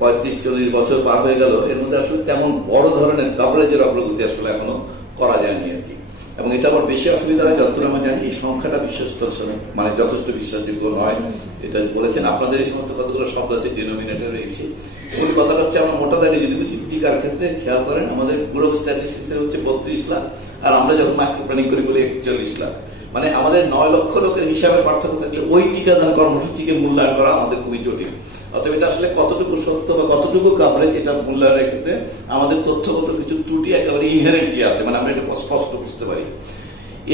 35-40 বছর পার হয়ে গেল, এর মধ্যে আসলে তেমন বড় ধরনের কভারেজের অগ্রগতি আসলে এখনো করা যায়নি আর কি। এবং এটা আবার বেশি অসুবিধা হয় যতটুকু আমরা জানি এই সংখ্যাটা বিশ্বস্ত মানে যথেষ্ট বিশ্বাসযোগ্য নয়। এটা বলেছেন আপনাদের এই সমস্ত কতগুলো শব্দ আছে ডিনোমিনেটর এসে, মূল কথাটা হচ্ছে আমরা মোটা দাগে যদি বুঝি টিকার ক্ষেত্রে খেয়াল করেন আমাদের পুরো স্ট্যাটিস্টিক্স হচ্ছে 32 লাখ, আর আমরা যখন মাইক্রো প্ল্যানিং করি বলি 41 লাখ। মানে আমাদের 9 লক্ষ লোকের হিসাবে পার্থক্য থাকলে ওই টিকাদান কর্মসূচিকে মূল্যায়ন করা আমাদের খুবই জটিল। অতএব এটা আসলে কতটুকু সত্য বা কতটুকু কভারেজ এটা মূল্যায়নের ক্ষেত্রে আমাদের তথ্যগত কিছু ত্রুটি একেবারে ইনহেরেন্টলি আছে, মানে আমরা এটা স্পষ্ট বুঝতে পারি।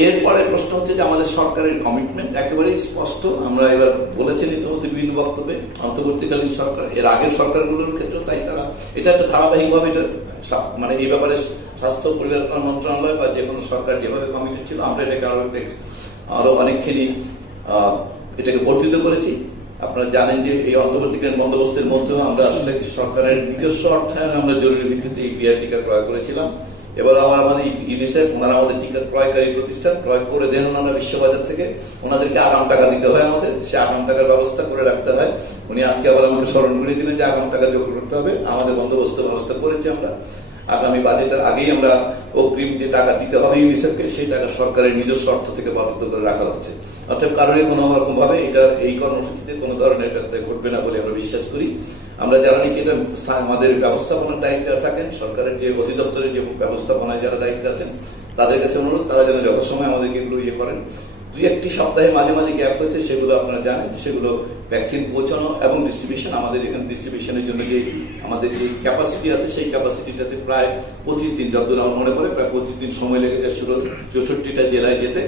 এরপরে প্রশ্ন হচ্ছে যে আমাদের সরকারের কমিটমেন্ট একেবারেই স্পষ্ট। আমরা এবার বলেছেন ইতিমধ্যে বিভিন্ন বক্তব্যে অন্তর্বর্তীকালীন সরকার, এর আগের সরকারগুলোর ক্ষেত্রেও তাই, তারা এটা একটা ধারাবাহিকভাবে এটা মানে এই ব্যাপারে স্বাস্থ্য পরিবার মন্ত্রণালয় বা যে কোনো সরকার যেভাবে কমিটেড ছিল আমরা এটাকে আরো অনেকখানি এটাকে বর্ধিত করেছি। আপনারা জানেন যে এই অন্তর্বর্তীকালীন বন্দোবস্তের মধ্যেও আমরা আসলে সরকারের নিজস্ব অর্থায়নে আমরা জরুরি ভিত্তিতে এই বিআর টিকা ক্রয় করেছিলাম। এবার আবার আমাদের ইউনিসেফ ওনারা আমাদের টিকা ক্রয়কারী প্রতিষ্ঠান, ক্রয় করে দেন ওনারা বিশ্ববাজার থেকে, ওনাদেরকে আগাম টাকা দিতে হয় আমাদের, সে আগাম টাকার ব্যবস্থা করে রাখতে হয়। উনি আজকে আবার আমাকে স্মরণ করে দিলেন যে আগাম টাকা যোগ করতে হবে, আমাদের বন্দোবস্ত ব্যবস্থা করেছি আমরা। আগামী বাজেটের আগেই আমরা অগ্রিম যে টাকা দিতে হবে ইউনিসেফকে সেই টাকা সরকারের নিজস্ব অর্থ থেকে বরাদ্দ করে রাখা হচ্ছে। অর্থাৎ কারণে কোনো রকম ভাবে এটা এই কর্মসূচিতে কোনো ধরনের ঘটবে না বলে আমরা বিশ্বাস করি। আমরা যারা নাকি এটা আমাদের ব্যবস্থাপনার দায়িত্বে থাকেন, সরকারের যে অধিদপ্তরের যে ব্যবস্থাপনায় যারা দায়িত্বে আছেন তাদের কাছে অনুরোধ তারা যেন যথাসময় আমাদেরকে এগুলো করেন। 2-1টি সপ্তাহে মাঝে মাঝে গ্যাপ হয়েছে, সেগুলো আপনারা জানেন, সেগুলো ভ্যাকসিন পৌঁছানো এবং ডিস্ট্রিবিউশন। আমাদের এখানে ডিস্ট্রিবিউশনের জন্য যে আমাদের যে ক্যাপাসিটি আছে সেই ক্যাপাসিটিটাতে প্রায় 25 দিন, যতদূর আমার মনে পড়ে প্রায় 25 দিন সময় লেগে যায় 64টা জেলায় যেতে।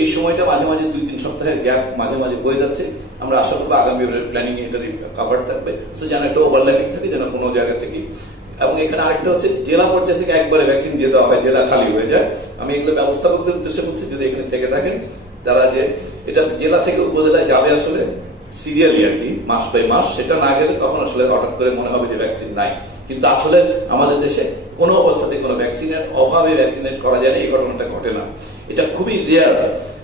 এই সময়টা মাঝে মাঝে 2-3 সপ্তাহের গ্যাপ মাঝে মাঝে হয়ে যাচ্ছে। আমরা আশা করবো আগামী প্ল্যানিং এটা কাভার থাকবে, যেন একটা ওভারল্যাপিং থাকে, যেন কোনো জায়গা থেকে। এবং এখানে আরেকটা হচ্ছে জেলা পর্যায়ে থেকে একবারে ভ্যাকসিন দিয়ে দেওয়া হয়, জেলা খালি হয়ে যায়। আমি এগুলো ব্যবস্থাপকদের উদ্দেশ্যে বলছি, যদি এখানে থেকে থাকেন তারা যে এটা জেলা থেকে উপজেলায় যাবে আসলে সিরিয়ালি আর কি, মাস বাই মাস, সেটা না গেলে তখন আসলে হঠাৎ করে মনে হবে যে ভ্যাকসিন নাই। কিন্তু আসলে আমাদের দেশে কোনো অবস্থাতে কোনো ভ্যাকসিনের অভাবে ভ্যাকসিনেট করা যায় না, এই ঘটনাটা ঘটে না, এটা খুবই রেয়ার।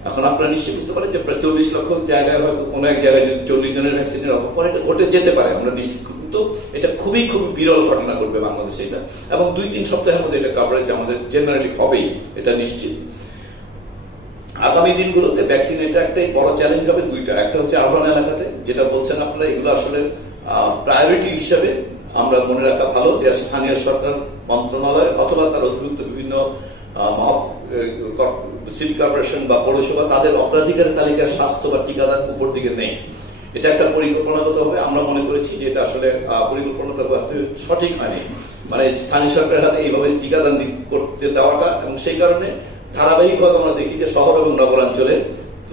এখন আপনারা নিশ্চয়ই বুঝতে পারেন যে প্রায় 40 লক্ষ জায়গায় হয়তো কোনো এক জায়গায় 40 জনের ভ্যাকসিনের অভাব পরে এটা ঘটে যেতে পারে, আমরা নিশ্চিত, কিন্তু এটা খুবই খুবই বিরল ঘটনা ঘটবে বাংলাদেশে এটা। এবং 2-3 সপ্তাহের মধ্যে এটা কভারেজ আমাদের জেনারেলি হবেই, এটা নিশ্চিত। আগামী দিনগুলোতে ভ্যাকসিন এটা একটাই বড় চ্যালেঞ্জ হবে দুইটা, একটা হচ্ছে আরবান এলাকাতে, যেটা বলছেন আপনারা, এগুলো আসলে প্রায়োরিটি হিসাবে আমরা মনে রাখা ভালো যে স্থানীয় সরকার মন্ত্রণালয় অথবা তার অধিভুক্ত বিভিন্ন সিটি কর্পোরেশন বা পৌরসভা তাদের অগ্রাধিকারের তালিকায় স্বাস্থ্য বা টিকাদান উপর দিকে নেই। এটা একটা পরিকল্পনাগত হবে, আমরা মনে করেছি যে এটা আসলে পরিকল্পনাগত সঠিক হয়নি, মানে স্থানীয় সরকারের হাতে এইভাবে টিকাদান করতে দেওয়াটা। এবং সেই কারণে ধারাবাহিকভাবে আমরা দেখি যে শহর এবং নগরাঞ্চলে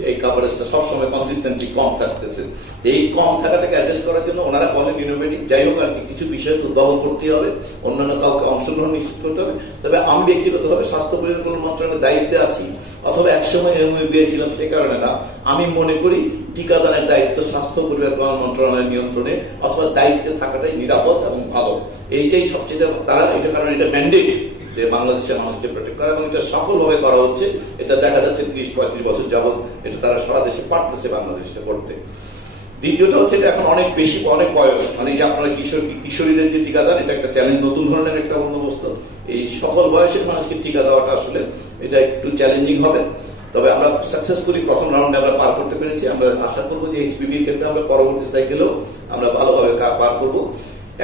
এই কাভারেজটা সবসময় কনসিস্টেন্টলি কম থাকতেছে। এই কম থাকাটাকে অ্যাড্রেস করার জন্য ওনারা বলেন ইনোভেটিভ, যাই হোক আর কি, কিছু বিষয় তো উদ্ভাবন করতে হবে, অন্যান্য কাউকে অংশগ্রহণ নিশ্চিত করতে হবে। তবে আমি ব্যক্তিগতভাবে স্বাস্থ্য পরিকল্পনা মন্ত্রণালয়ের দায়িত্বে আছি, অথবা একসময় এমওইবিএ ছিলাম, সেই কারণে না, আমি মনে করি টিকাদানের দায়িত্ব স্বাস্থ্য পরিকল্পনা মন্ত্রণালয়ের নিয়ন্ত্রণে অথবা দায়িত্বে থাকাটাই নিরাপদ এবং ভালো। এইটাই সবচেয়ে তারা, এটা কারণ এটা ম্যান্ডেট যে বাংলাদেশের মানুষকে প্রোটেক্ট করা, এবং এটা সফলভাবে করা হচ্ছে। এটা দেখা যাচ্ছে 30-35 বছর যাবৎ এটা তারা সারা দেশে পারতেছে বাংলাদেশটা করতে। দ্বিতীয়টা হচ্ছে এটা এখন অনেক বেশি, অনেক বয়স, মানে যে আপনারা কিশোরীদের যে টিকাদান, এটা একটা চ্যালেঞ্জ, নতুন ধরনের একটা বন্দোবস্ত। এই সকল বয়সের মানুষকে টিকা দেওয়াটা আসলে এটা একটু চ্যালেঞ্জিং হবে। তবে আমরা সাকসেসফুলি প্রথম রাউন্ডে আমরা পার করতে পেরেছি। আমরা আশা করবো যে এইচপিভির ক্ষেত্রে আমরা পরবর্তী সাইকেলেও আমরা ভালোভাবে পার করবো।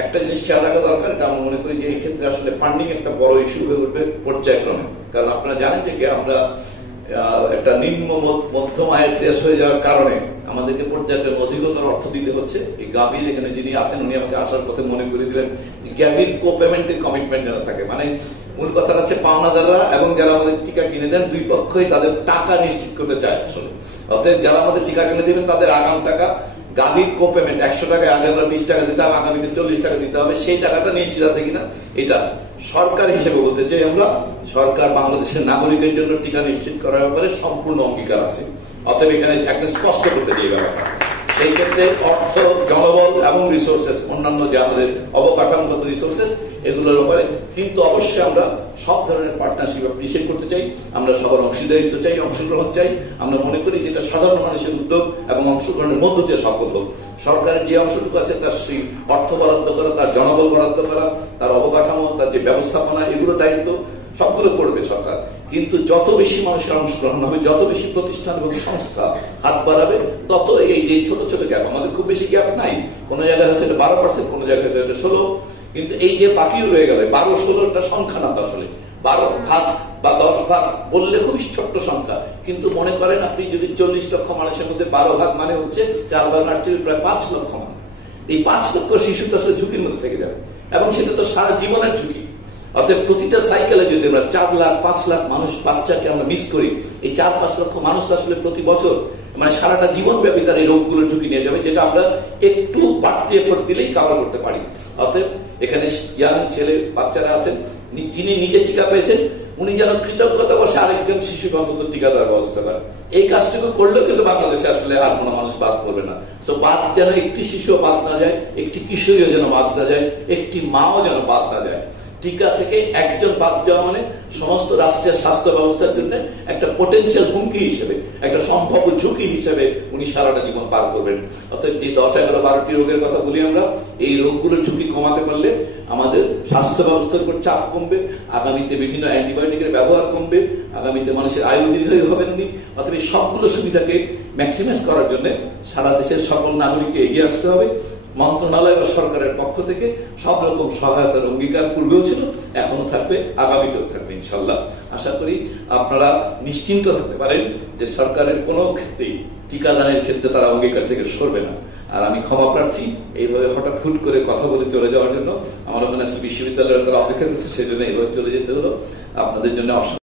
একটা জিনিস খেয়াল রাখা দরকার, এটা আমরা মনে করি যে এই ক্ষেত্রে আসলে ফান্ডিং একটা বড় ইস্যু হয়ে উঠবে পর্যায়ক্রমে। কারণ আপনারা জানেন যে আমরা একটা নিম্ন মধ্যম আয়ের দেশ হয়ে যাওয়ার কারণে আমাদেরকে পর্যায়ক্রমে অধিকতর অর্থ দিতে হচ্ছে। এই গাভীর এখানে যিনি আছেন উনি আমাকে আসার পথে মনে করে দিলেন গাভীর কো পেমেন্টের কমিটমেন্ট যেন থাকে, মানে মূল কথা হচ্ছে পাওনাদাররা এবং যারা আমাদের টিকা কিনে দেন দুই পক্ষই তাদের টাকা নিশ্চিত করতে চায় আসলে। অতএব যারা আমাদের টিকা কিনে দেবেন তাদের আগাম টাকা গাভীর কো পেমেন্ট 100 টাকায় আগে আমরা 20 টাকা দিতাম, আগামীতে 40 টাকা দিতে হবে, সেই টাকাটা নিশ্চিত আছে কিনা এটা সরকার হিসেবে বলতে চাই আমরা, সরকার বাংলাদেশের নাগরিকের জন্য টিকা নিশ্চিত করার ব্যাপারে সম্পূর্ণ অঙ্গীকার আছে। অতএব এখানে একদম স্পষ্ট করতে চাই ব্যাপারটা, সেই ক্ষেত্রে অর্থ, জনবল এবং রিসোর্সেস, অন্যান্য যে আমাদের অবকাঠামোগত রিসোর্সেস, এগুলোর ব্যাপারে কিন্তু অবশ্যই আমরা সব ধরনের পার্টনারশিপ অ্যাপ্রিশিয়েট করতে চাই। আমরা সবার অংশীদারিত্ব চাই, অংশগ্রহণ চাই। আমরা মনে করি যেটা সাধারণ মানুষের উদ্যোগ এবং অংশগ্রহণের মধ্য দিয়ে সফল হোক। সরকারের যে অংশটুকু আছে তার সেই অর্থ বরাদ্দ করা, তার জনবল বরাদ্দ করা, তার অবকাঠামো, তার যে ব্যবস্থাপনা, এগুলো দায়িত্ব সবগুলো করবে সরকার। কিন্তু যত বেশি মানুষের অংশগ্রহণ হবে, যত বেশি প্রতিষ্ঠান এবং সংস্থা হাত বাড়াবে, তত এই যে ছোট ছোট গ্যাপ, আমাদের খুব বেশি গ্যাপ নাই, কোনো জায়গায় হয়তো 12%, কোনো জায়গায় হয়তো 16, কিন্তু এই যে বাকিও রয়ে গেল 12-16টা সংখ্যা না, তো আসলে 12 ভাগ বা 10 ভাগ বললে খুবই ছোট্ট সংখ্যা, কিন্তু মনে করেন আপনি যদি 40 লক্ষ মানুষের মধ্যে 12 ভাগ মানে হচ্ছে 4 ভাগ 8 প্রায় 5 লক্ষ মানুষ। এই 5 লক্ষ শিশু তো আসলে ঝুঁকির মধ্যে থেকে যাবে, এবং সেটা তো সারা জীবনের ঝুঁকি। অর্থাৎ প্রতিটা সাইকেলে যদি আমরা 4 লাখ 5 লাখ মানুষ, বাচ্চাকে আমরা মিস করি, এই 4-5 লক্ষ মানুষ তো আসলে প্রতি বছর মানে সারাটা জীবন ব্যাপী তার এই রোগগুলোর ঝুঁকি নিয়ে যাবে, যেটা আমরা একটু বাড়তি এফোর্ট দিলেই কভার করতে পারি। অতএব এখানে ইয়াং ছেলে বাচ্চারা আছেন, যিনি নিজে টিকা পেয়েছেন, উনি যেন কৃতজ্ঞতা বসে আরেকজন শিশুকে অন্তত টিকা দেওয়ার ব্যবস্থা করেন। এই কাজটুকু করলেও কিন্তু বাংলাদেশে আসলে আর কোনো মানুষ বাদ পড়বে না। সো বাদ যেন একটি শিশুও বাদ না যায়, একটি কিশোরীও যেন বাদ না যায়, একটি মাও যেন বাদ না যায়। টিকা থেকে একজন বাদ যাওয়া মানে সমস্ত রাষ্ট্রের স্বাস্থ্য ব্যবস্থার জন্য একটা পোটেনশিয়াল হুমকি হিসেবে, একটা সম্ভাব্য ঝুঁকি হিসেবে উনি সারাটা জীবন পার করবেন। অর্থাৎ যে 10, 11, 12টি রোগের কথা বলি আমরা, এই রোগগুলোর ঝুঁকি কমাতে পারলে আমাদের স্বাস্থ্য ব্যবস্থার উপর চাপ কমবে, আগামীতে বিভিন্ন অ্যান্টিবায়োটিকের ব্যবহার কমবে, আগামীতে মানুষের আয়ু দীর্ঘায়ু হবেন উনি। অর্থাৎ এই সবগুলো সুবিধাকে ম্যাক্সিমাইজ করার জন্য সারা দেশের সকল নাগরিককে এগিয়ে আসতে হবে। মন্ত্রণালয় বা সরকারের পক্ষ থেকে সব রকম সহায়তার অঙ্গীকার পূর্বেও ছিল, এখনো থাকবে, আগামীতেও থাকবে ইনশাল্লাহ। আশা করি আপনারা নিশ্চিন্ত থাকতে পারেন যে সরকারের কোনো ক্ষেত্রেই টিকাদানের ক্ষেত্রে তারা অঙ্গীকার থেকে সরবে না। আর আমি ক্ষমা প্রার্থী এইভাবে হঠাৎ হুট করে কথা বলে চলে যাওয়ার জন্য। আমার ওখানে আসলে বিশ্ববিদ্যালয়ের তারা অপেক্ষা করছে, সেই জন্য এইভাবে চলে যেতে হলো। আপনাদের জন্য